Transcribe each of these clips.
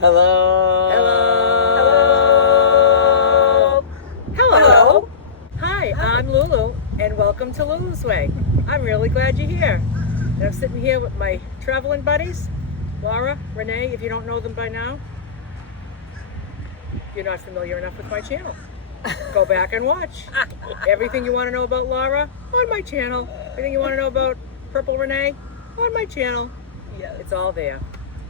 Hello. Hello. Hello. Hello. Hi, I'm Lulu, and welcome to Lulu's Way. I'm really glad you're here. And I'm sitting here with my traveling buddies, Laura, Renee. If you don't know them by now, you're not familiar enough with my channel. Go back and watch. Everything you want to know about Laura, on my channel. Everything you want to know about Purple Renee, on my channel. Yes. It's all there.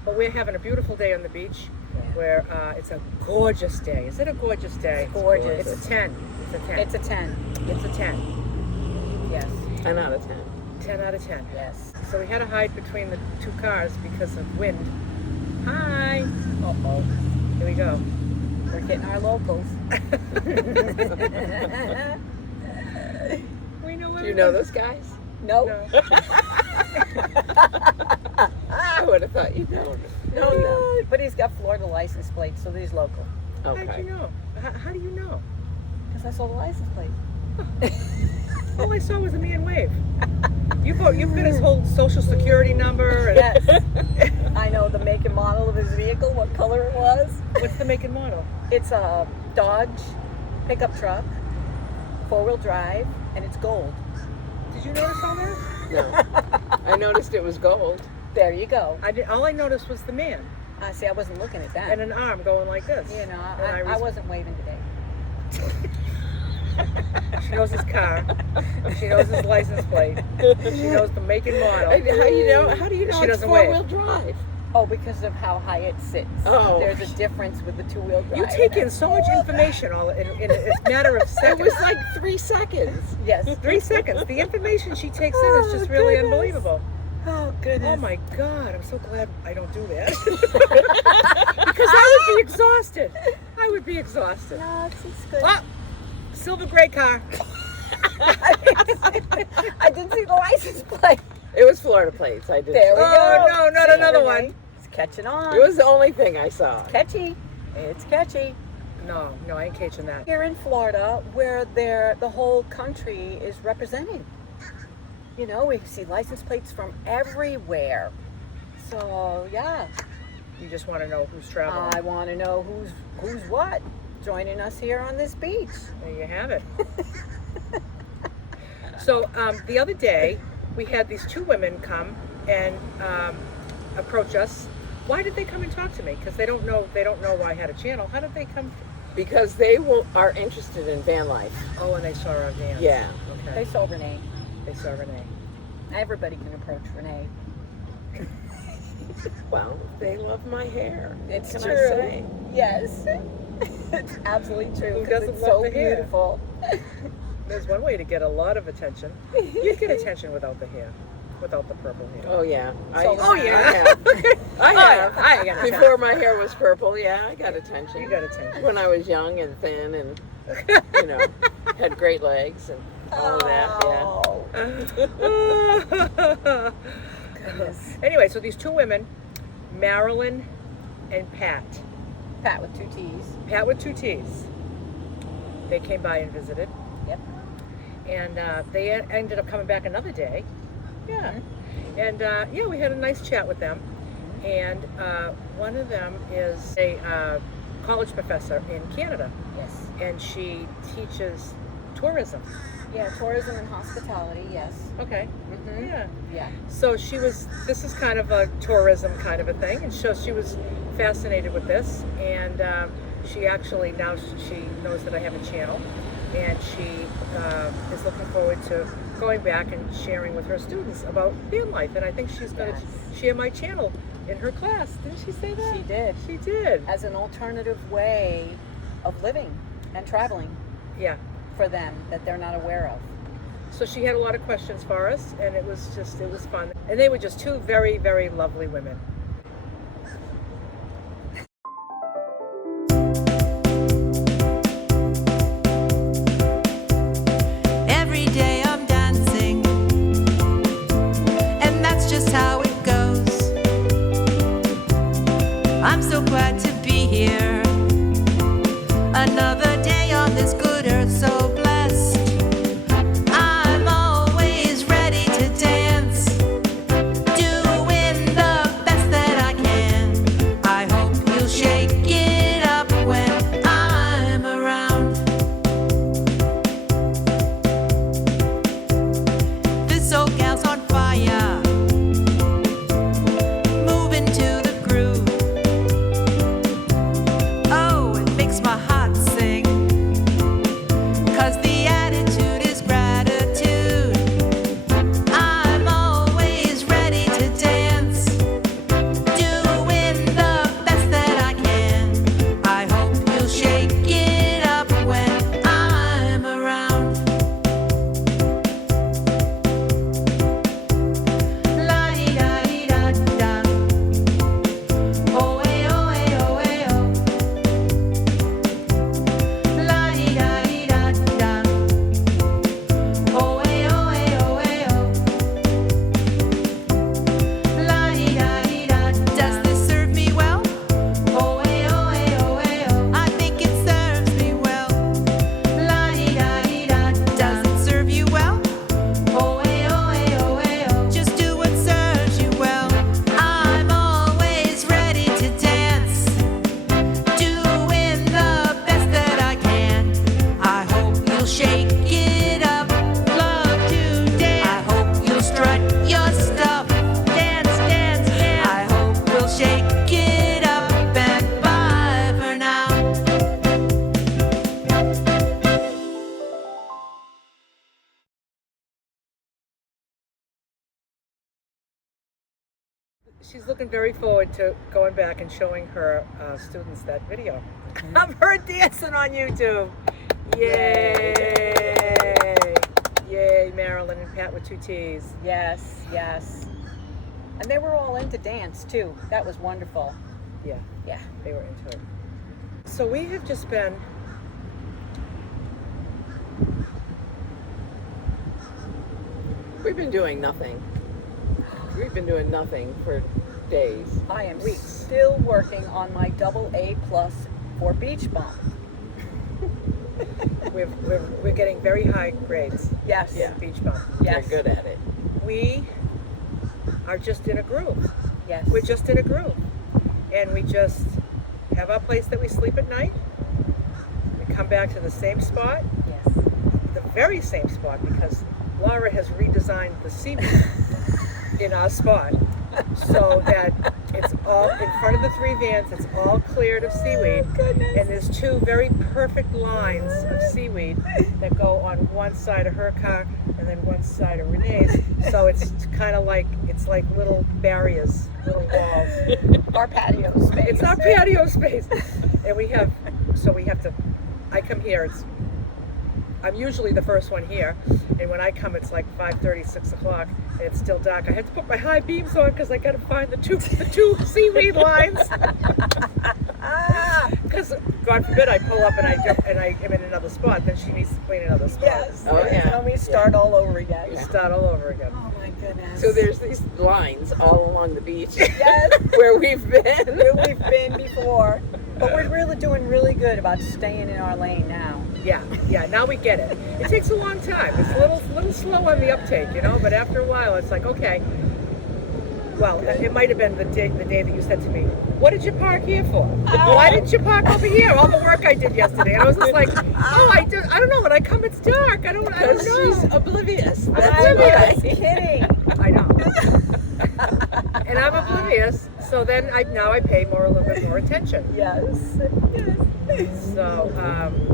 But we're having a beautiful day on the beach where it's a gorgeous day. Is it a gorgeous day? It's gorgeous. It's a 10. It's a 10. It's a 10. It's a 10. Yes. 10 out of 10. 10 out of 10. Yes. So we had to hide between the two cars because of wind. Hi. Uh-oh. Here we go. We're getting our locals. We know Do you know those guys? Nope. No. I would have thought you'd know. No. But he's got Florida license plate, so he's local. How did Okay. you know? How do you know? Because I saw the license plate. All I saw was a man wave. You've got his whole social security number. And Yes. I know the make and model of his vehicle, what color it was. What's the make and model? It's a Dodge pickup truck, 4-wheel drive, and it's gold. Did you notice all that? No. I noticed it was gold. There you go. All I noticed was the man See, I wasn't looking at that. and an arm going like this. You know, And I wasn't waving today. She knows his car. She knows his license plate. She knows the make and model. How do you know She it's doesn't wave. 4-wheel drive? Oh, because of how high it sits. Oh. There's a difference with the 2-wheel drive. You take in so much information all in a matter of It seconds. was like 3 seconds. Yes. 3 seconds. The information she takes in is just really goodness. unbelievable. Oh, goodness. Oh my God, I'm so glad I don't do that. Because I would be exhausted. I would be exhausted. No, it's good. Oh, silver gray car. I didn't see the license plate. It was Florida plates. I did. There we Oh, go. no, not See, another Renee? one. It's catching on. It was the only thing I saw. catchy. It's catchy. No, I ain't catching that. Here in Florida, where the whole country is represented. You know, we see license plates from everywhere. So, yeah. You just want to know who's traveling. I want to know who's what joining us here on this beach. There you have it. So the other day, we had these two women come and approach us. Why did they come and talk to me? Because they don't know I had a channel. How did they come? Because they are interested in van life. Oh, and they saw our van. Yeah. They Okay. saw Renee. They saw Renee. Everybody can approach Renee. Well, they love my hair. It's What true. can I say? Yes. It's absolutely true. Who 'cause doesn't it's love so the hair? beautiful. There's one way to get a lot of attention. You get attention without the hair, without the purple hair. Oh yeah. Oh, yeah. I have. I have. I got attention. Before my hair was purple, yeah, I got attention. You got attention. When I was young and thin and had great legs and all of that. Yeah. Oh, goodness. Anyway, so these two women, Marilyn and Patt. Pat with 2 T's. Pat with 2 T's. They came by and visited. Yep. And they ended up coming back another day. Yeah. Mm-hmm. And we had a nice chat with them. And one of them is a college professor in Canada. Yes. And she teaches tourism. Yeah, tourism and hospitality, yes. Okay. Mm-hmm. Yeah. Yeah. So this is kind of a tourism kind of a thing. And so she was fascinated with this. And she actually, now she knows that I have a channel. And she is looking forward to going back and sharing with her students about van life. And I think she's going to share my channel in her class. Didn't she say that? She did. She did. As an alternative way of living and traveling Yeah. for them that they're not aware of. So she had a lot of questions for us, and it was fun. And they were just two very, very lovely women. Every day I'm dancing, and that's just how it goes. I'm so glad to be here. Another day on this good earth, so blessed. I'm always ready to dance, doing the best that I can. I hope you'll share she's looking very forward to going back and showing her students that video of her dancing on YouTube. Yay! Yay, Marilyn and Pat with 2 T's. Yes, yes. And they were all into dance too. That was wonderful. Yeah, Yeah. they were into it. So we have just been We've been doing nothing. We've been doing nothing for days. I am Weeks. still working on my AA+ for beach bum. we're getting very high grades. Yes. Yeah. Beach bum. Yes. They're good at it. We are just in a groove. Yes. We're just in a groove. And we just have our place that we sleep at night. We come back to the same spot, Yes. the very same spot, because Laura has redesigned the seaweed in our spot so that it's all in front of the 3 vans, it's all cleared of seaweed. Goodness. And there's 2 very perfect lines of seaweed that go on one side of her car and then one side of Renee's. So it's kind of like, it's like little barriers, little walls. Our patio space. It's our patio space. And we have to, I come here, I'm usually the first one here, and when I come it's like 5:30, 6 o'clock, and it's still dark. I had to put my high beams on because I got to find the two seaweed lines. Because God forbid I pull up and I am in another spot, then she needs to clean another spot. Yes. Oh, yeah. And we start all over again. We start all over again. Oh my goodness. So there's these lines all along the beach Yes. where we've been. Where we've been before. But we're really doing really good about staying in our lane now. Yeah, now we get it. It takes a long time. It's a little slow on the uptake, but after a while it's like, okay. Well, it might have been the day that you said to me, what did you park here for? Why didn't you park over here? All the work I did yesterday. And I was just like, I don't know. When I come, it's dark. I don't Because know. she's oblivious. I That's was why. kidding. I know. And I'm oblivious. So then I pay a little bit more attention. Yes. So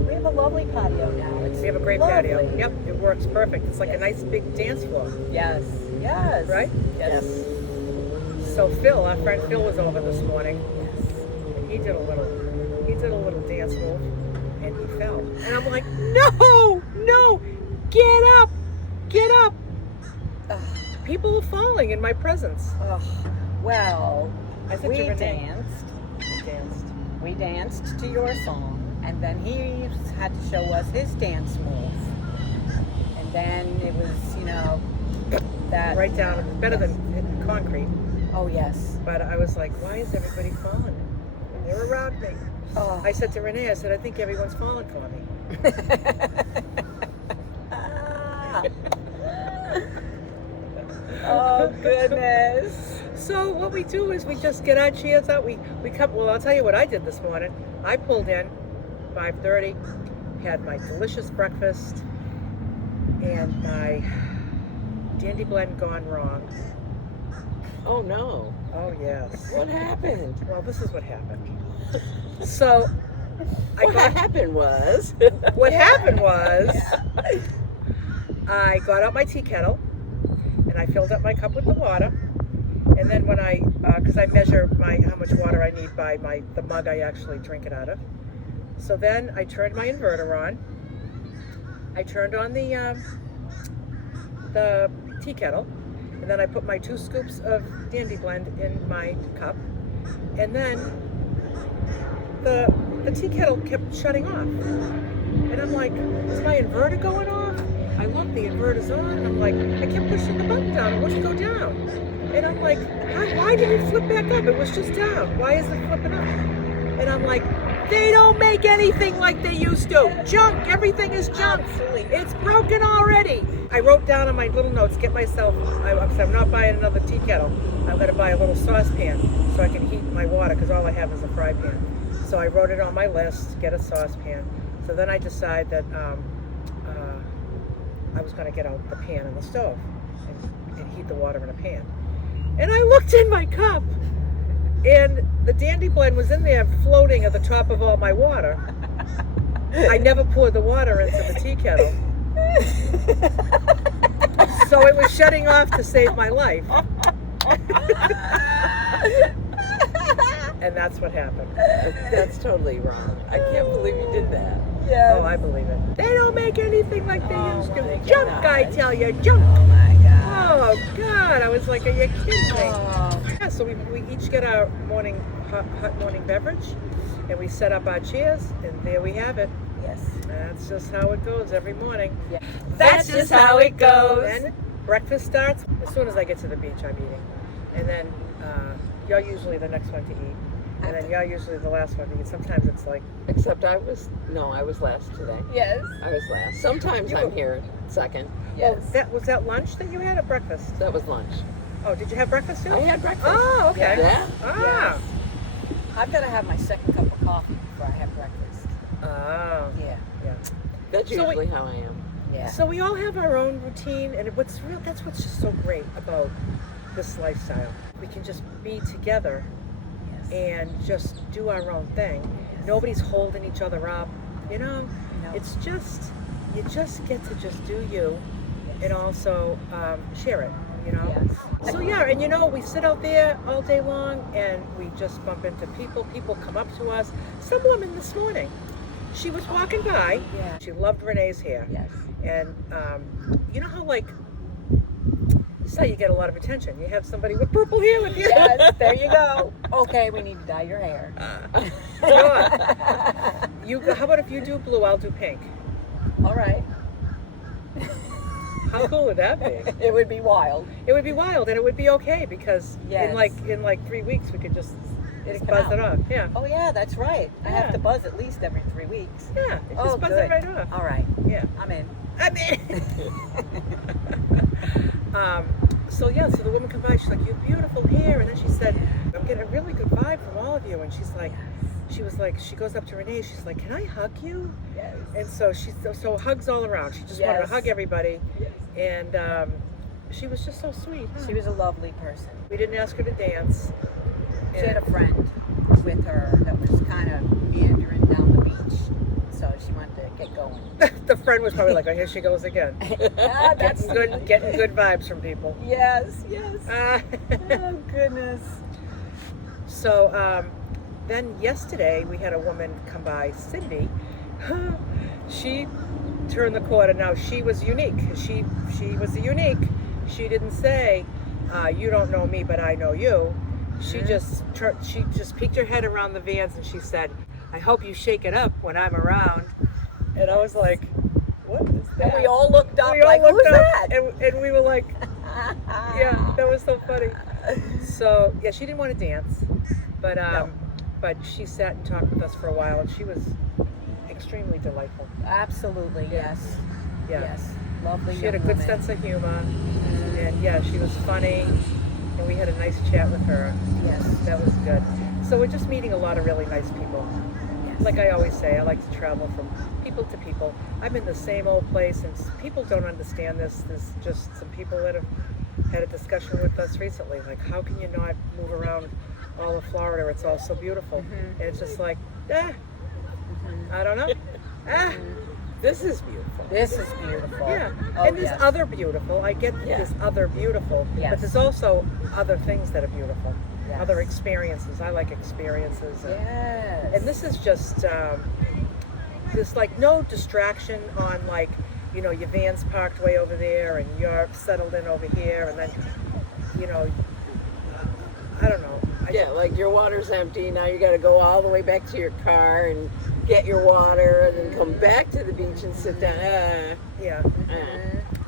We have a lovely patio now. It's we have a great lovely. patio. Yep, it works perfect. It's like a nice big dance floor, Yes. Yes. right? Yes. So Phil, our friend Phil, was over this morning, Yes. and he did a little dance move, and he fell. And I'm like, no, get up. Ugh. People are falling in my presence. Ugh. Well, I said we to Renee, danced. he danced. We danced to your song, and then he had to show us his dance move. And then it was, that. Right down. It was better than hitting concrete. Oh, yes. But I was like, why is everybody falling? And they were around me. Oh. I said to Renee, I think everyone's falling for me. Oh, goodness. So what we do is we just get our chairs out. We come. Well, I'll tell you what I did this morning. I pulled in 5:30, had my delicious breakfast, and my dandy blend gone wrong. Oh no. Oh yes. What happened? Well, this is what happened. So What happened was what happened was I got out my tea kettle and I filled up my cup with the water. And then when because I measure how much water I need by the mug I actually drink it out of. So then I turned my inverter on. I turned on the tea kettle, and then I put my 2 scoops of dandy blend in my cup, and then the tea kettle kept shutting off. And I'm like, is my inverter going off? I looked, the inverter's on, and I'm like, I kept pushing the button down, it wouldn't go down. And I'm like, why did it flip back up? It was just down. Why is it flipping up? And I'm like, they don't make anything like they used to. Junk, everything is junk. It's broken already. I wrote down on my little notes, I'm not buying another tea kettle. I'm gonna buy a little saucepan so I can heat my water, because all I have is a fry pan. So I wrote it on my list, get a saucepan. So then I decided that I was gonna get out the pan and the stove and heat the water in a pan. And I looked in my cup, and the dandy blend was in there floating at the top of all my water. I never poured the water into the tea kettle. So it was shutting off to save my life. And that's what happened. That's totally wrong. I can't believe you did that. Yes. Oh, I believe it. They don't make anything like they Oh used to. my Junk, I gosh. tell you, junk. Oh my God. Oh God, I was like, are you kidding me? Oh. Yeah, so we each get our morning hot morning beverage, and we set up our chairs, and there we have it. Yes. That's just how it goes every morning. Yeah. That's just how it goes. Then breakfast starts as soon as I get to the beach. I'm eating, and then you're usually the next one to eat, and then you're usually the last one to eat. Sometimes it's like, Except I was last today. Yes. I was last. Sometimes You I'm were- here second. Yes. was that lunch that you had or breakfast? That was lunch. Oh, did you have breakfast too? I had breakfast. Oh, okay. Yeah. Ah. I've got to have my second cup of coffee before I have breakfast. Oh. Yeah. Yeah. That's So usually how I am. Yeah. So we all have our own routine, and that's what's just so great about this lifestyle. We can just be together Yes. and just do our own thing. Nobody's holding each other up, you know. No. It's just you just get to just do you, Yes. and also share it, you know. Yes. So yeah, and you know, we sit out there all day long, and we just bump into people. People come up to us. Some woman this morning, she was walking by. Yeah. She loved Renee's hair. Yes. And you know how like so you get a lot of attention. You have somebody with purple hair with you. Yes. There you go. Okay, we need to dye your hair. Sure. How about if you do blue, I'll do pink. All right. How cool would that be? It would be wild. It would be wild, and it would be okay because Yes. in like 3 weeks we could just It'd come buzz out. it off. Yeah. Oh yeah, that's right. I have Yeah. to buzz at least every 3 weeks. Yeah. It Oh, just buzz good. it right off. All right. Yeah. I'm in. I mean. So yeah, so the woman come by, she's like, "You have beautiful hair," and then she said, "I'm getting a really good vibe from all of you," and she's like, she goes up to Renee, she's like, "Can I hug you?" Yes. And so so hugs all around. She just wanted to Yes. hug everybody, Yes. and she was just so sweet. She was a lovely person. We didn't ask her to dance. She had a friend with her that was kind of meandering down the beach, so she wanted to get going. The friend was probably like, "Oh, here she goes again." Ah, that's Getting good vibes from people. Yes, yes. Oh goodness. So then yesterday we had a woman come by, Cindy. She turned the corner. Now she was unique. She was unique. She didn't say, "You don't know me, but I know you." She just peeked her head around the vans and she said, "I hope you shake it up when I'm around." And I was like, "What is that?" And we all looked up We all like, looked who's up, that? and we were like, yeah, that was so funny. So yeah, she didn't want to dance, but No. but she sat and talked with us for a while, and she was extremely delightful. Absolutely, yes. Yeah, Yes. Lovely. she had a young good woman. sense of humor, and yeah, she was funny, and we had a nice chat with her. Yes. That was good. So we're just meeting a lot of really nice people. Yes. Like I always say, I like to travel from people to people. I'm in the same old place, and people don't understand this. There's just some people that have had a discussion with us recently, like, how can you not move around all of Florida? It's all so beautiful. And it's just like, I don't know. This is beautiful. This is beautiful. Yeah, Oh, and there's yes. other beautiful. I get Yeah. this other beautiful, Yes. but there's also other things that are beautiful. Yes. Other experiences. I like experiences. Yes. And this is just, there's like no distraction on like, you know, your van's parked way over there and you're settled in over here, and then, you know, I don't know. Yeah, like your water's empty. Now you got to go all the way back to your car and get your water, and then come back to the beach and sit down. Yeah.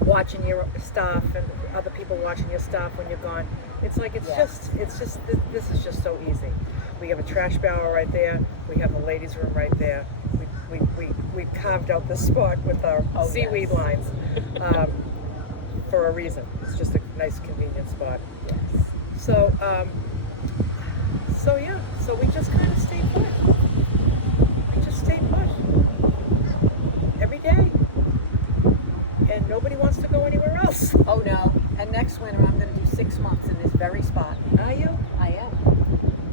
Watching your stuff and other people watching your stuff when you're gone. It's like, Yes. this is just so easy. We have a trash barrel right there. We have a ladies' room right there. We carved out this spot with our Oh, seaweed yes. lines for a reason. It's just a nice, convenient spot. Yes. So, yeah. So we just kind of stay put. We just stay put every day, and nobody wants to go anywhere else. Oh no. And next winter I'm going to do 6 months in this very spot. Are you? I am.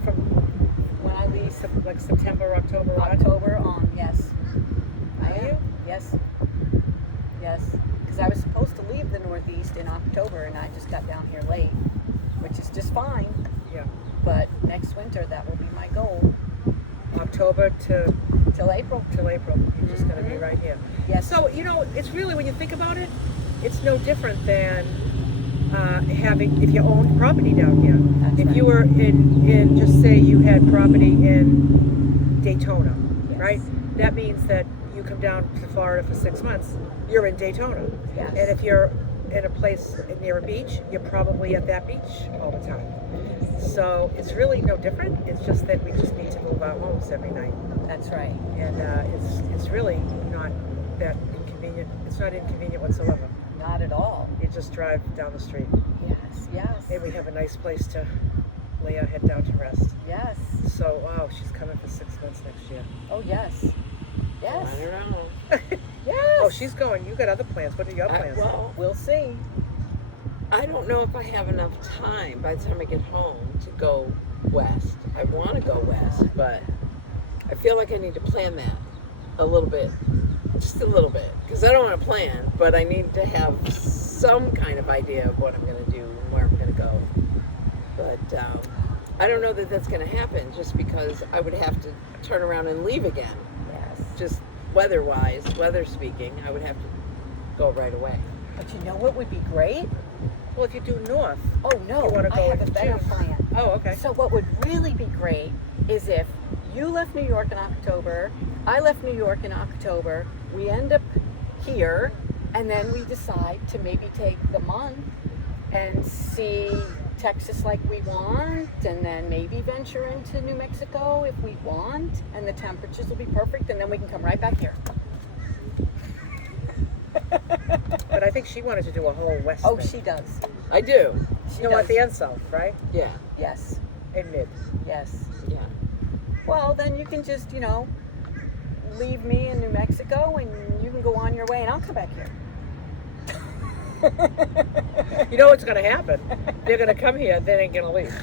From When I leave like September, October on? October on, yes. I Are am. you? Yes. Yes. Because I was supposed to leave the Northeast in October and I just got down here late. which is just fine. Yeah. But next winter, that will be my goal. October to Till April. April. You're just going to be right here. Yes. So, you know, it's really, when you think about it, it's no different than having, if you owned property down here. That's If right. you were in, just say you had property in Daytona, Yes. right? That means that you come down to Florida for 6 months, you're in Daytona. Yes. And if you're in a place near a beach, you're probably at that beach all the time. So it's really no different. It's just that we just need to move our homes every night. That's right. And it's really not that inconvenient. It's not inconvenient whatsoever. Not at all. You just drive down the street, Yes. and we have a nice place to lay our head down to rest. Yes. So, wow, she's coming for 6 months next year. Oh, yes. Yes. I don't know. Yes. Oh, she's going. You got other plans. What are your plans? Well, We'll see. I don't know if I have enough time by the time I get home to go west. I want to go west, but I feel like I need to plan that a little bit, just a little bit, because I don't want to plan, but I need to have some kind of idea of what I'm going to do and where I'm going to go. But I don't know that that's going to happen, just because I would have to turn around and leave again. Yes. Just weather-wise, weather speaking, I would have to go right away. But you know what would be great? Well, if you do north. Oh, no. You wanna I go have a in better June. plan. Oh, okay. So what would really be great is if you left New York in October, I left New York in October, we end up here, and then we decide to maybe take the month and see Texas like we want, and then maybe venture into New Mexico if we want, and the temperatures will be perfect, and then we can come right back here. But I think she wanted to do a whole west Oh, thing. she does. I do. She You know, does. at the end south, right? Yeah. Yes, In mid. yes. Yeah. Well, then you can just, leave me in New Mexico and you can go on your way and I'll come back here. You know what's going to happen? They're going to come here, they ain't going to leave.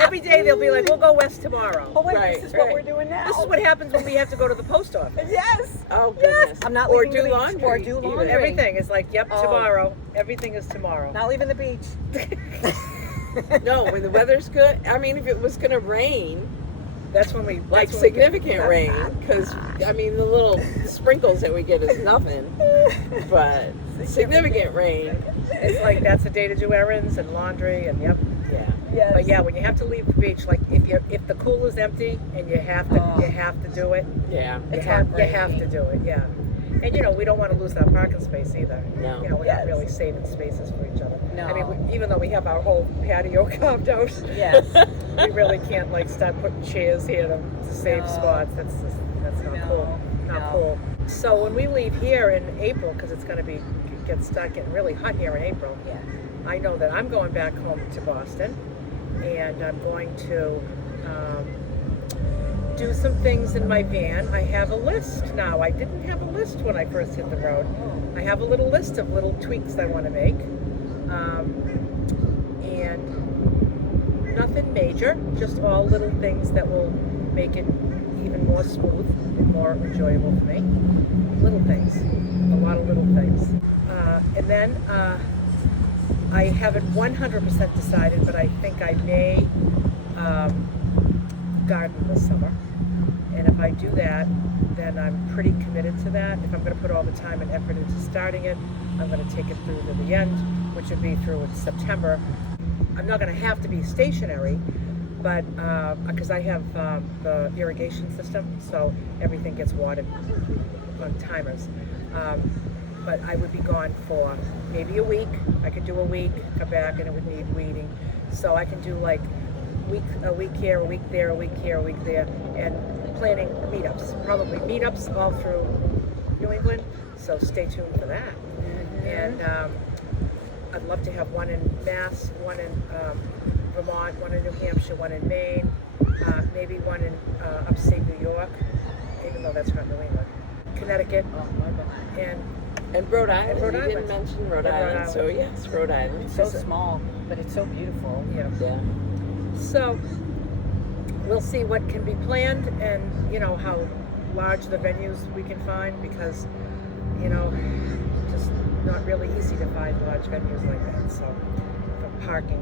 Every day they'll be like, we'll go west tomorrow. Oh, wait, Right, this is what right. we're doing now. This is what happens when we have to go to the post office. Yes. Oh, Yes. goodness. I'm not or leaving do the beach. laundry. Or do even. laundry. Everything is like, yep, Oh. tomorrow. Everything is tomorrow. Not leaving the beach. No, when the weather's good. I mean, if it was going to rain, That's when we like that's when we get- significant rain, because I mean the little sprinkles that we get is nothing, but significant rain. It's like that's a day to do errands and laundry and yep. Yeah. Yes. But yeah, when you have to leave the beach, like if the cooler's empty and you have to do it, Yeah. It's you heartbreaking. have to do it, yeah. And we don't want to lose our parking space either. No. We're Yes. not really saving spaces for each other. No. I mean, even though we have our whole patio carved out, Yes. we really can't start putting chairs here to save No. spots. That's not No. cool. Not No. cool. So when we leave here in April, because it's going to start getting really hot here in April, Yeah. I know that I'm going back home to Boston, and I'm going to do some things in my van. I have a list now. I didn't have a list when I first hit the road. I have a little list of little tweaks I want to make, and nothing major, just all little things that will make it even more smooth and more enjoyable for me. Little things, a lot of little things. And then I haven't 100% decided, but I think I may garden this summer. And if I do that, then I'm pretty committed to that. If I'm going to put all the time and effort into starting it, I'm going to take it through to the end, which would be through in September. I'm not going to have to be stationary, but because I have the irrigation system, so everything gets watered on timers. But I would be gone for maybe a week. I could do a week, come back, and it would need weeding. So I can do like a week here, a week there, a week here, a week there, and planning meetups. Probably meetups all through New England. So stay tuned for that. And I'd love to have one in Mass, one in Vermont, one in New Hampshire, one in Maine, maybe one in upstate New York, even though that's not New England. Connecticut, And Rhode Island. Rhode You Island. didn't mention Rhode And Rhode Island, so Island. yes, Rhode Island. It's so small, but it's so beautiful. yeah. Yeah. So we'll see what can be planned and how large the venues we can find, because just not really easy to find large venues like that. So if parking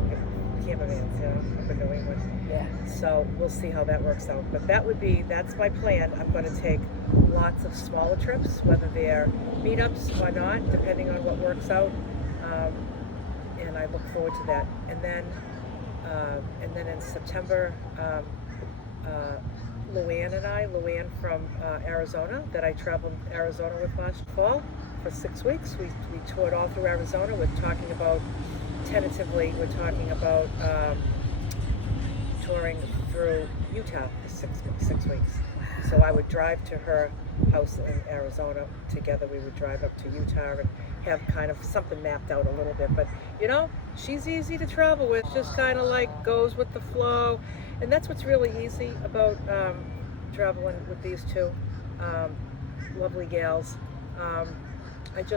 camper vans, you know, up in New England. Yeah. So we'll see how that works out. But that's my plan. I'm going to take lots of smaller trips, whether they're meetups or not, depending on what works out. And I look forward to that. And then in September, Luann from Arizona, that I traveled Arizona with last fall for 6 weeks. We toured all through Arizona. We're talking about touring through Utah for six weeks. So I would drive to her house in Arizona. Together we would drive up to Utah and have kind of something mapped out a little bit. But you know, she's easy to travel with, just kind of like goes with the flow. And that's what's really easy about traveling with these two lovely gals. It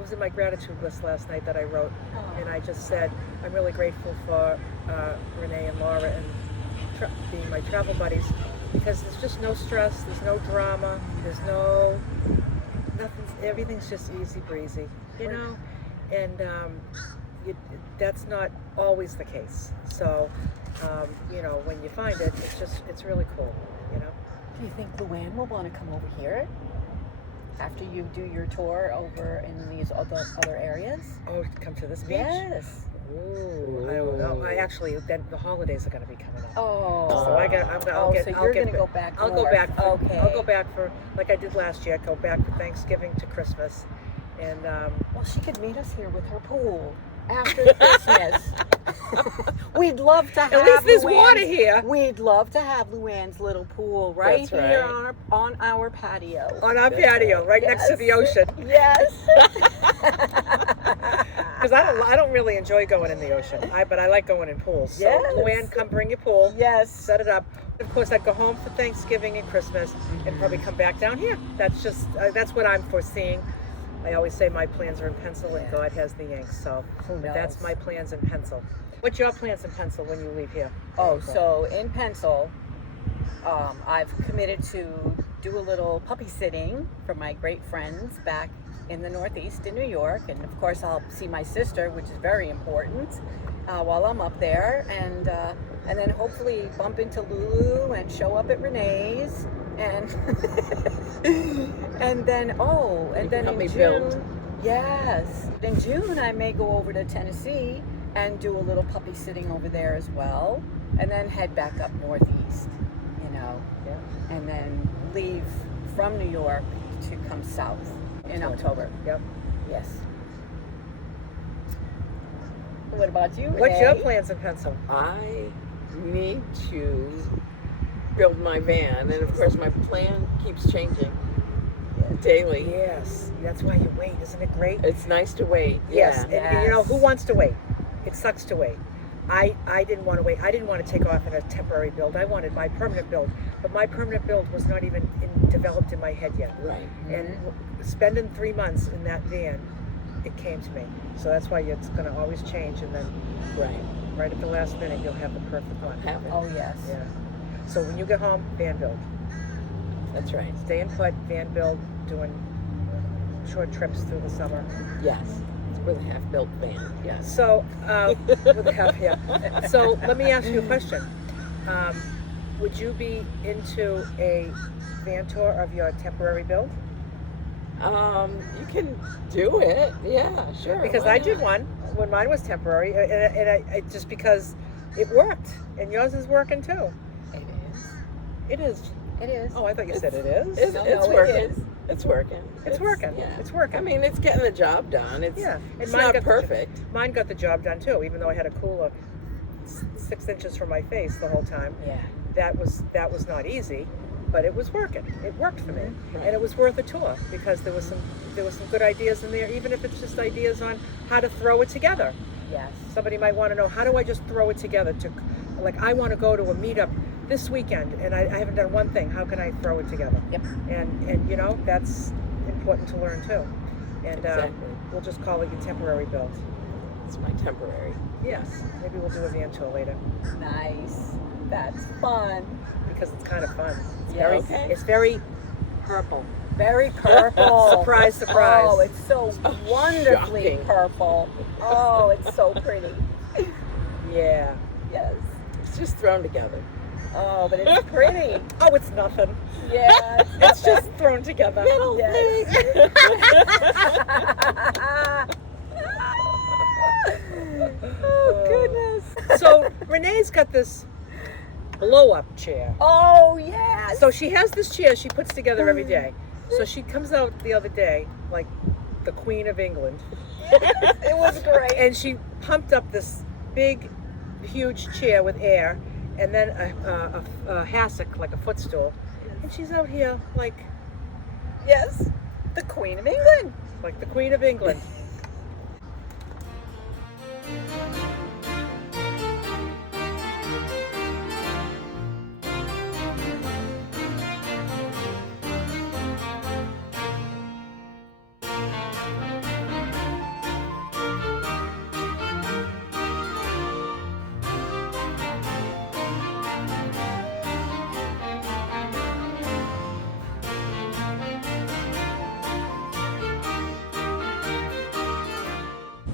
was in my gratitude list last night that I wrote, and I just said, I'm really grateful for Renee and Laura and being my travel buddies, because there's just no stress, there's no drama, everything's just easy breezy, you know, and that's not always the case. So, you know, when you find it, it's really cool, you know. Do you think Luann will want to come over here after you do your tour over in these other areas? Oh, to come to this beach? Yes. Ooh, I don't know. Then the holidays are going to be coming up. Oh. So I'll go back. I'll north. go back. Okay. I'll go back for, like I did last year. Go back for Thanksgiving to Christmas, and Well, she could meet us here with her pool after Christmas. We'd love to have. at least there's Luann's- water here We'd love to have Luann's little pool right That's here right. on our patio. on our That's patio, right next to the ocean. Yes. Because I don't really enjoy going in the ocean. But I like going in pools. So Yes. Luann, come bring your pool. Yes. Set it up. Of course, I'd go home for Thanksgiving and Christmas, and probably come back down here. That's just that's what I'm foreseeing. I always say my plans are in pencil, and God has the ink. So Who knows? that's my plans in pencil. What's your plans in pencil when you leave here? Oh, so in Pencil, I've committed to do a little puppy sitting for my great friends back in the Northeast in New York, and of course I'll see my sister, which is very important, while I'm up there, and then hopefully bump into Lulu and show up at Renee's, and and then help me in June, build. yes, in June I may go over to Tennessee and do a little puppy sitting over there as well, and then head back up northeast, you know, Yeah. and then leave from New York to come south in October. Yep. Yes. What about you? What's your Renee? plans in pencil? I need to build my van, and of course my plan keeps changing daily. Yes, that's why you wait. Isn't it great? It's nice to wait. Yes, Yeah. and you know, who wants to wait? It sucks to wait. I didn't want to wait. I didn't want to take off in a temporary build. I wanted my permanent build, but my permanent build was not even developed in my head yet. Right. And spending 3 months in that van, it came to me. So that's why it's going to always change, and then right at the last minute, you'll have the perfect one. Have it. Oh yes. Yeah. So when you get home, van build. That's right. Stay in put, van build, doing short trips through the summer. Yes. It's with a half-built van. Yes. So, with the half, yeah. So let me ask you a question. Would you be into a van tour of your temporary build? You can do it. Yeah, sure. Because why I did not? one when mine was temporary, and I just because it worked, and yours is working too. It is. It is. It is. Oh, I thought you said it is. It's, No, it's no, it working. is. It's working. It's working. Yeah. It's working. I mean, it's getting the job done. It's Yeah. And It's mine not got the- perfect. Mine got the job done too, even though I had a cooler 6 inches from my face the whole time. Yeah. That was not easy, but it was working. It worked for me, Right. and it was worth a tour because there was some good ideas in there, even if it's just ideas on how to throw it together. Yes. Somebody might want to know, how do I just throw it together? Like, I want to go to a meetup this weekend, and I haven't done one thing. How can I throw it together? Yep. And you know, that's important to learn too. And Exactly. we'll just call it your temporary build. It's my temporary. Yes. Maybe we'll do a van tour later Nice. That's fun. because it's kind of fun. It's Yeah, very, okay. it's very purple. Very purple. Surprise, surprise. Oh, it's so wonderfully Shocking. purple. Oh, it's so pretty. Yeah. Yes. It's just thrown together. Oh, but it's pretty. Oh, it's nothing. Yeah. It's just thrown together. Little Yes. thing. Oh, goodness. So Renee's got this blow-up chair. Oh, yes. So she has this chair she puts together every day. So she comes out the other day like the Queen of England. It was great. And she pumped up this big, huge chair with air, and then a hassock, like a footstool. And she's out here like Yes. The Queen of England. the Queen of England.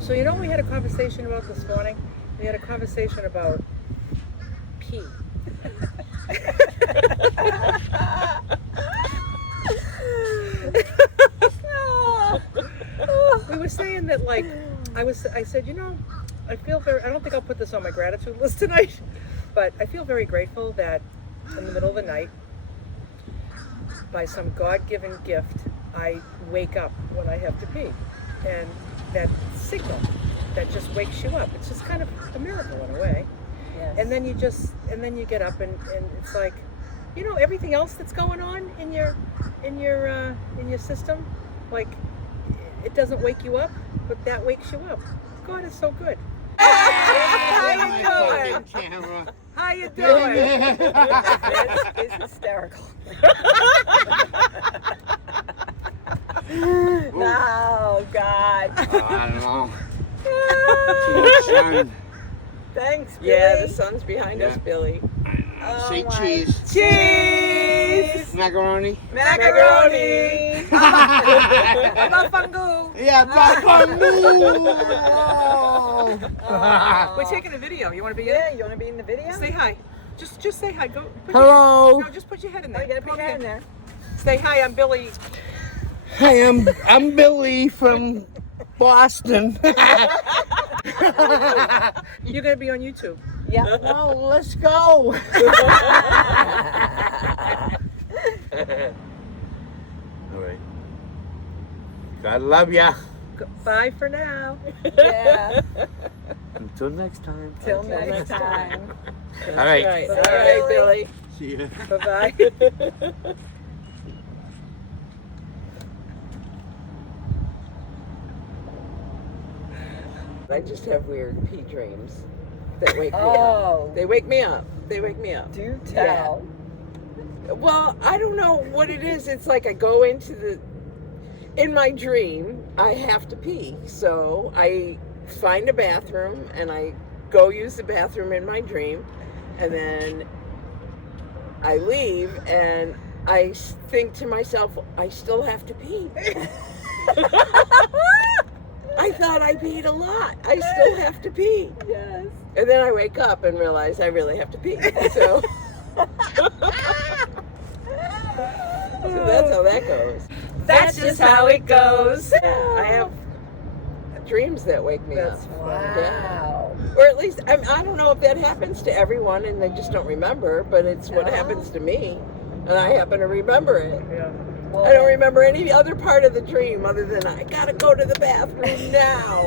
So you know what we had a conversation about this morning? We had a conversation about pee. We were saying that I said, I don't think I'll put this on my gratitude list tonight, but I feel very grateful that in the middle of the night, by some God-given gift, I wake up when I have to pee. And that signal that just wakes you up. It's just kind of a miracle in a way. Yes. And then you get up and it's like, everything else that's going on in your system, like it doesn't wake you up, but that wakes you up. God is so good. How you doing? Camera. How you doing? It's hysterical. Oh, God. I don't know. Too much sun. Thanks, Billy. Yeah, the sun's behind us, Yeah. Billy. Oh, Say my- cheese. Cheese! Macaroni. Macaroni! Bafangu. Yeah, macaroni. We're taking a video. You want to be Yeah, you want to be in the video? Say hi. Just say hi. Go. Hello. No, just put your head in Oh, there. you got to Come put your here. hand there. Say hi. I'm Billy. Hey, I'm Billy from Boston. You're gonna be on YouTube. Yeah. No, let's go. All right. God love ya. Bye for now. Yeah. Until next time. Till next time. All right. Right. All right, Billy. See ya. Bye bye. I just have weird pee dreams that wake me Oh. up. They wake me up. They wake me up. Do tell. Well, I don't know what it is. It's like I go in my dream, I have to pee. So I find a bathroom and I go use the bathroom in my dream. And then I leave and I think to myself, I still have to pee. I thought I peed a lot. I still have to pee. Yes. And then I wake up and realize I really have to pee. So, so that's how that goes. That's just how it goes. I have dreams that wake me up. Wow. Or at least, I don't know if that happens to everyone and they just don't remember, but it's what happens to me. And I happen to remember it. Yeah. I don't remember any other part of the dream other than I gotta go to the bathroom now.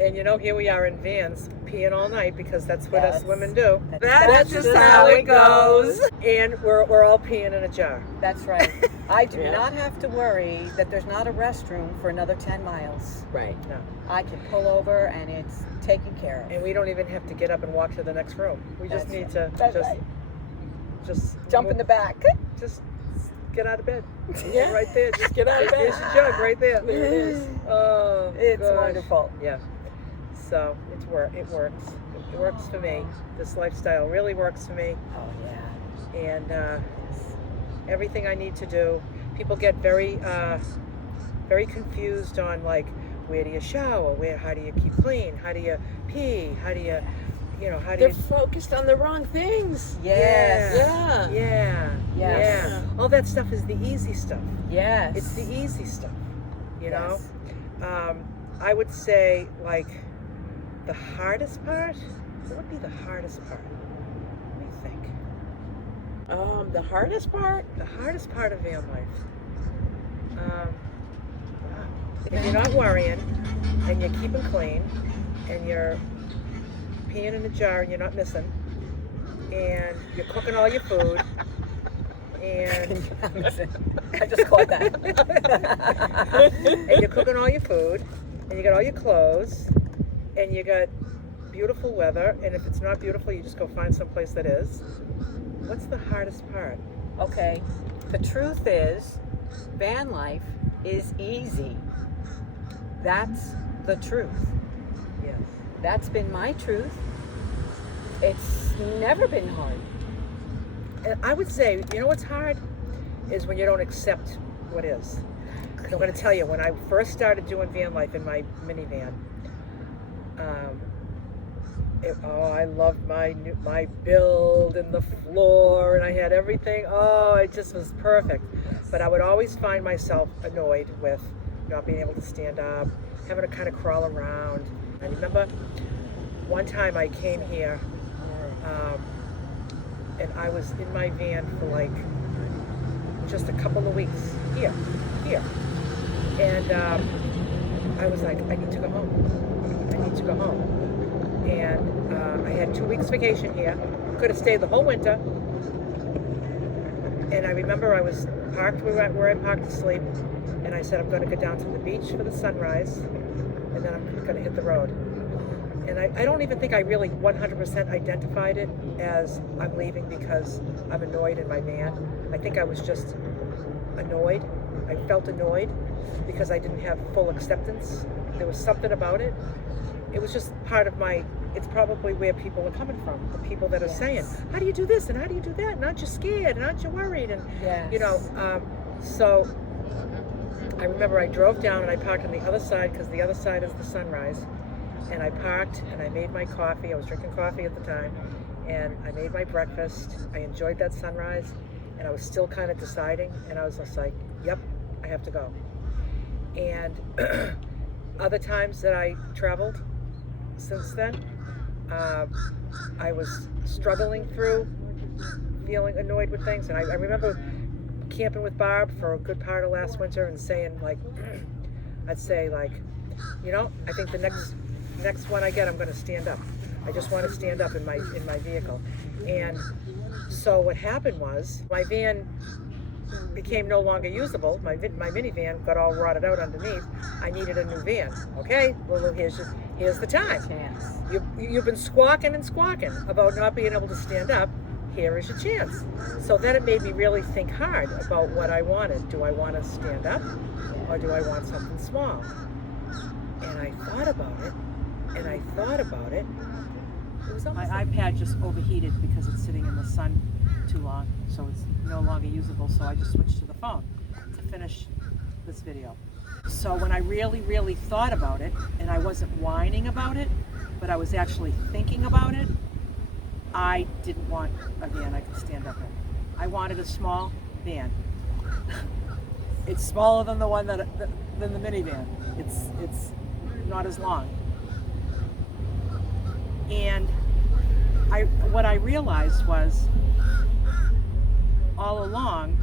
And here we are in vans, peeing all night because that's what us women do. That's just how it goes. And we're all peeing in a jar. That's right. I do Yeah. not have to worry that there's not a restroom for another 10 miles. Right. No. I can pull over and it's taken care of. And we don't even have to get up and walk to the next room. We just That's need to That's right. just Jump in the back. Just get out of bed. Yeah. Right there. Just Get out of bed. There's your jug right there. There it is. Oh, It's gosh. wonderful. Yeah. So it works. It works for me. This lifestyle really works for me. Oh, yeah. And everything I need to do. People get very confused on like, where do you shower? How do you keep clean? How do you pee? How do you, how do They're you? focused on the wrong things. Yes. Yeah. Yeah. Yes. Yeah. All that stuff is the easy stuff. Yes. It's the easy stuff. Yes. I would say like the hardest part. What would be the hardest part? Let me think. The hardest part? The hardest part of van life. Wow. If you're not worrying, and you're keeping clean, and you're peeing in a jar and you're not missing, and you're cooking all your food, and I just caught that. and you're cooking all your food, and you got all your clothes, and you got beautiful weather, and if it's not beautiful, you just go find some place that is. What's the hardest part? Okay, the truth is, van life is easy. That's the truth. Yes. That's been my truth. It's never been hard. And I would say, what's hard is when you don't accept what is. I'm going to tell you, when I first started doing van life in my minivan, I loved my build and the floor, and I had everything. Oh, it just was perfect. But I would always find myself annoyed with not being able to stand up, having to kind of crawl around. I remember one time I came here, and I was in my van for like just a couple of weeks here, and I was like, I need to go home. And I had 2 weeks vacation here. Could have stayed the whole winter. And I remember I was parked where I parked to sleep, and I said, I'm going to go down to the beach for the sunrise, and then I'm going to hit the road. And I don't even think I really 100% identified it as I'm leaving because I'm annoyed in my van. I think I was just annoyed. I felt annoyed because I didn't have full acceptance. There was something about it. It was just part of it's probably where people are coming from. The people that are saying, how do you do this and how do you do that? And aren't you scared? And aren't you worried? And, so I remember I drove down and I parked on the other side because the other side is the sunrise. And I parked and I made my coffee. I was drinking coffee at the time. And I made my breakfast. I enjoyed that sunrise. And I was still kind of deciding. And I was just like, yep, I have to go. And other times that I traveled since then, I was struggling through feeling annoyed with things. And I remember camping with Barb for a good part of last winter and saying like, I'd say like, I think the next one I get, I'm going to stand up. I just want to stand up in my vehicle. And so what happened was my van became no longer usable. My minivan got all rotted out underneath. I needed a new van. Okay, well here's the time. You've been squawking and squawking about not being able to stand up. Here is your chance. So then it made me really think hard about what I wanted. Do I want to stand up, or do I want something small? And I thought about it. It was almost My iPad just overheated because it's sitting in the sun too long, so it's no longer usable, so I just switched to the phone to finish this video. So when I really, really thought about it, and I wasn't whining about it, but I was actually thinking about it, I didn't want a van I could stand up in. I wanted a small van. It's smaller than the one than the minivan. It's not as long. And what I realized was, all along,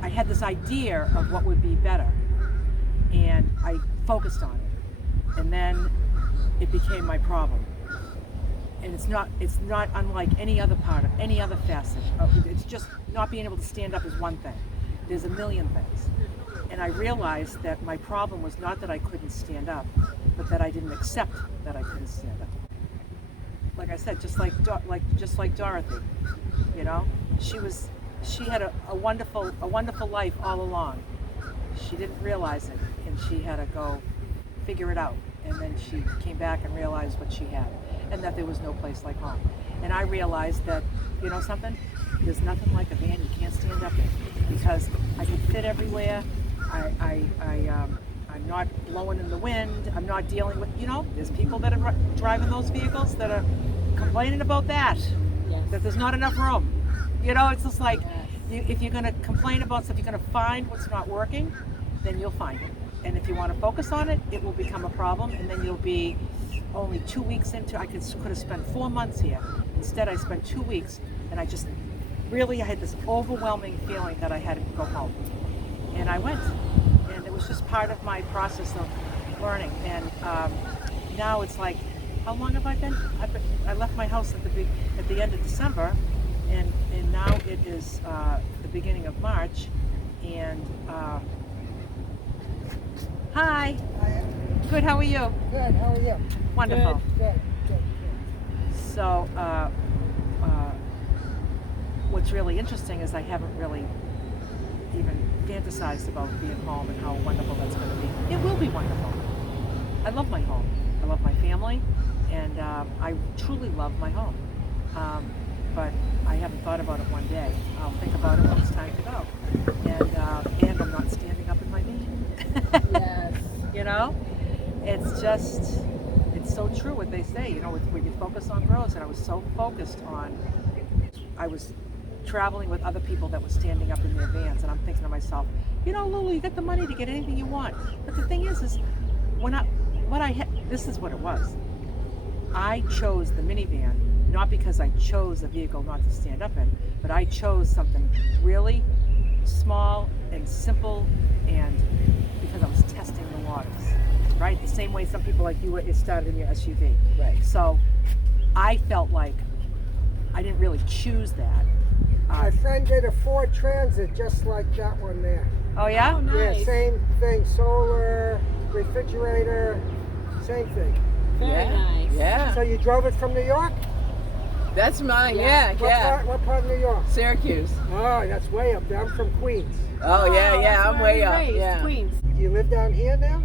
I had this idea of what would be better, and I focused on it, and then it became my problem. And it's not unlike any other facet. It's just not being able to stand up is one thing. There's a million things. And I realized that my problem was not that I couldn't stand up, but that I didn't accept that I couldn't stand up. Like I said, just like Dorothy, she had a wonderful life all along. She didn't realize it, and she had to go figure it out. And then she came back and realized what she had, and that there was no place like home. And I realized that, something? There's nothing like a van you can't stand up in, because I could fit everywhere. I I'm not blowing in the wind. I'm not dealing with, there's people that are driving those vehicles that are complaining about that, that there's not enough room. It's just like, if you're going to complain about stuff, you're going to find what's not working, then you'll find it. And if you want to focus on it, it will become a problem, and then you'll be only 2 weeks into, I could have spent 4 months here. Instead, I spent 2 weeks, and I had this overwhelming feeling that I had to go home. And I went, and it was just part of my process of learning. And now it's like, how long have I been? I left my house at the end of December, and now it is the beginning of March. And hi. Good. How are you? Good, how are you? Wonderful. Good. So, what's really interesting is I haven't really even fantasized about being home and how wonderful that's going to be. It will be wonderful. I love my home. I love my family, and I truly love my home. But I haven't thought about it one day. I'll think about it when it's time to go. And I'm not standing up in my van. Yes. It's so true what they say, when you focus on grows, and I was so focused on, I was traveling with other people that were standing up in their vans, and I'm thinking to myself, Lulu, you got the money to get anything you want. But the thing is this is what it was. I chose the minivan, not because I chose a vehicle not to stand up in, but I chose something really small and simple, and because I was testing the waters, right? The same way some people like you started in your SUV. Right. So I felt like I didn't really choose that. My friend did a Ford Transit just like that one there. Oh yeah? Yeah, same thing, solar, refrigerator, same thing. Very nice. Yeah. So you drove it from New York? That's mine. What part of New York? Syracuse. Oh, that's way up there. I'm from Queens. Oh, yeah, I'm way up. Yeah. Queens. You live down here now?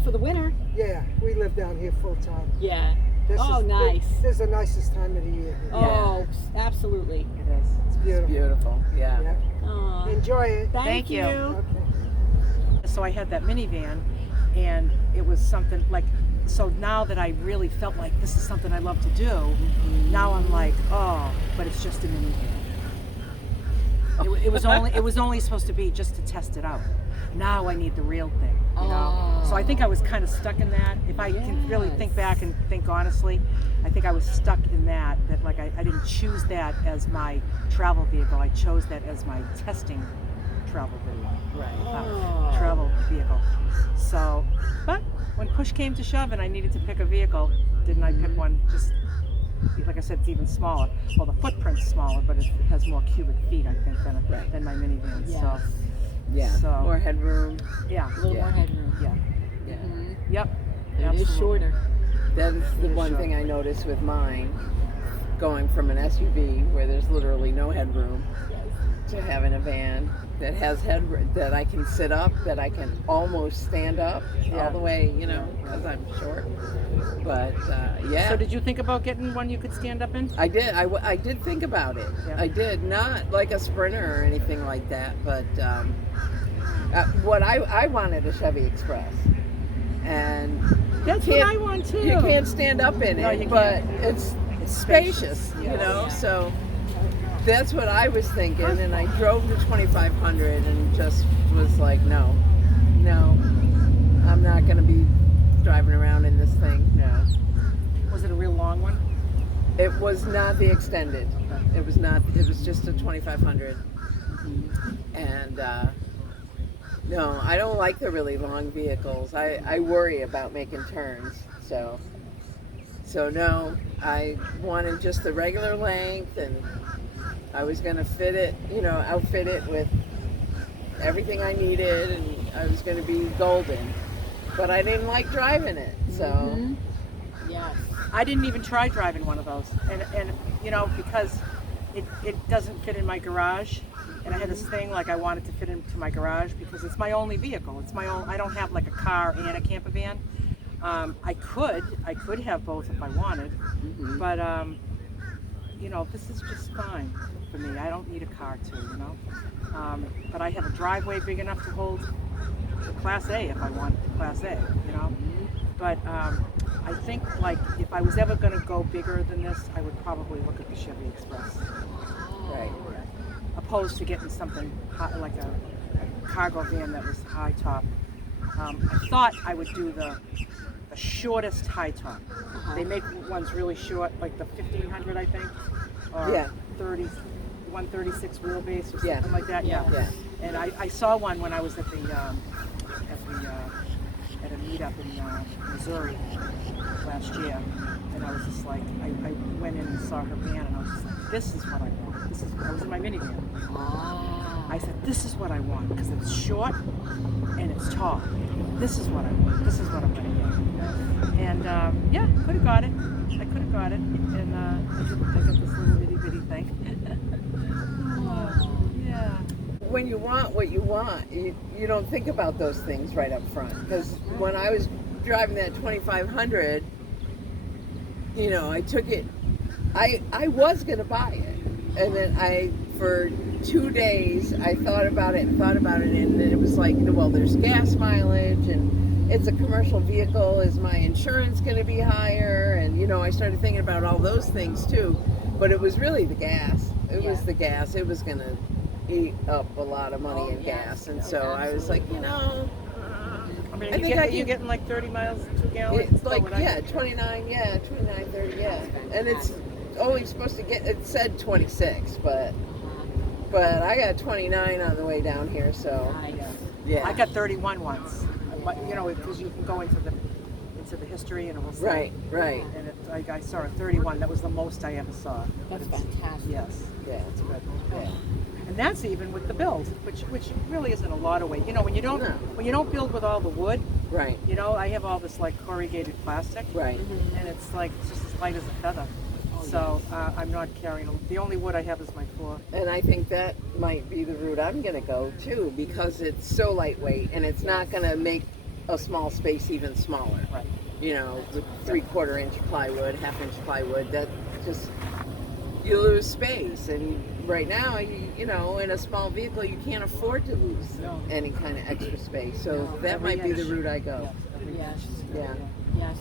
For the winter. Yeah, we live down here full time. Yeah. This is the nicest time of the year. Oh, absolutely. It is. It's beautiful. Beautiful. Yeah. Aw. Enjoy it. Thank you. Okay. So I had that minivan, and it was something like, so now that I really felt like this is something I love to do, now I'm like, but it's just a minivan. It was only supposed to be just to test it out. Now I need the real thing, So I think I was kind of stuck in that. If I can really think back and think honestly, I think I was stuck in that like I didn't choose that as my travel vehicle. I chose that as my testing travel vehicle. So, but when push came to shove and I needed to pick a vehicle, didn't I pick one just, like I said, it's even smaller. Well, the footprint's smaller, but it has more cubic feet, I think, than my minivan. Yes. So, Yeah. So, More headroom. yeah. A little more headroom. Yeah. Yeah. Yep. It is Absolutely. shorter. That's the It is one short. thing I noticed with mine, going from an SUV where there's literally no headroom to having a van that has headroom, that I can sit up, that I can almost stand up all the way, because I'm short. But yeah. So did you think about getting one you could stand up in? I did. I did think about it. Yeah. I did. Not like a Sprinter or anything like that, but what I wanted a Chevy Express, and That's what I want too. you can't stand up in it, No, you but can't. it's spacious, Yeah. So that's what I was thinking, and I drove the 2500 and just was like, no, I'm not going to be driving around in this thing. No. Was it a real long one? It was not the extended. It was not. It was just a 2500. And no, I don't like the really long vehicles. I worry about making turns. So no, I wanted just the regular length, and I was gonna fit it, outfit it with everything I needed, and I was gonna be golden. But I didn't like driving it, so. Yes. I didn't even try driving one of those, and because it doesn't fit in my garage, and I had this thing like I wanted to fit into my garage because it's my only vehicle. It's my own. I don't have like a car and a camper van. I could have both if I wanted, but this is just fine for me. I don't need a car too, but I have a driveway big enough to hold Class A if I wanted Class A, you know. But I think like if I was ever going to go bigger than this, I would probably look at the Chevy Express, Right. opposed to getting something like a cargo van that was high top. I thought I would do the shortest high top. They make ones really short, like the 1500, I think, or Yeah. 136 wheelbase or something Yeah. like that. Yeah. Yeah. And I saw one when I was at a meetup in Missouri last year, and I was just like, I went in and saw her van, and I was just like, this is what I want. I was in my minivan. I said, this is what I want, because it's short and it's tall. This is what I want. This is what I'm going to get. And yeah, could have got it. I could have got it. And I got this little itty bitty thing. Yeah. When you want what you want, you don't think about those things right up front. Because when I was driving that 2500, you know, I took it, I was going to buy it. And then for 2 days, I thought about it, and then it was like, well, there's gas mileage, and it's a commercial vehicle. Is my insurance going to be higher? And, you know, I started thinking about all those things too. But it was really the gas. It was the gas. It was going to eat up a lot of money in gas. And so I was like, you know, I mean, I think you're getting like 30 miles, 2 gallons? it's like, 29, 30, yeah. And it's only supposed to it said 26, but I got 29 on the way down here, so yeah. I got 31 once. You know, because you can go into the history and it will say. Right. And I saw a 31. That was the most I ever saw. That's fantastic. Yes. Yeah, it's good. Yeah. And that's even with the build, which really isn't a lot of weight. You know, when you don't build with all the wood, Right. you know, I have all this like corrugated plastic, Right. and it's like it's just as light as a feather. So I'm not carrying. The only wood I have is my floor. And I think that might be the route I'm going to go too, because it's so lightweight and it's not going to make a small space even smaller. Right. You know, with 3/4 inch plywood, 1/2 inch plywood, that just, you lose space. And right now, you know, in a small vehicle, you can't afford to lose any kind of extra space. So that might be the route I go. Yes. Yeah. Yes.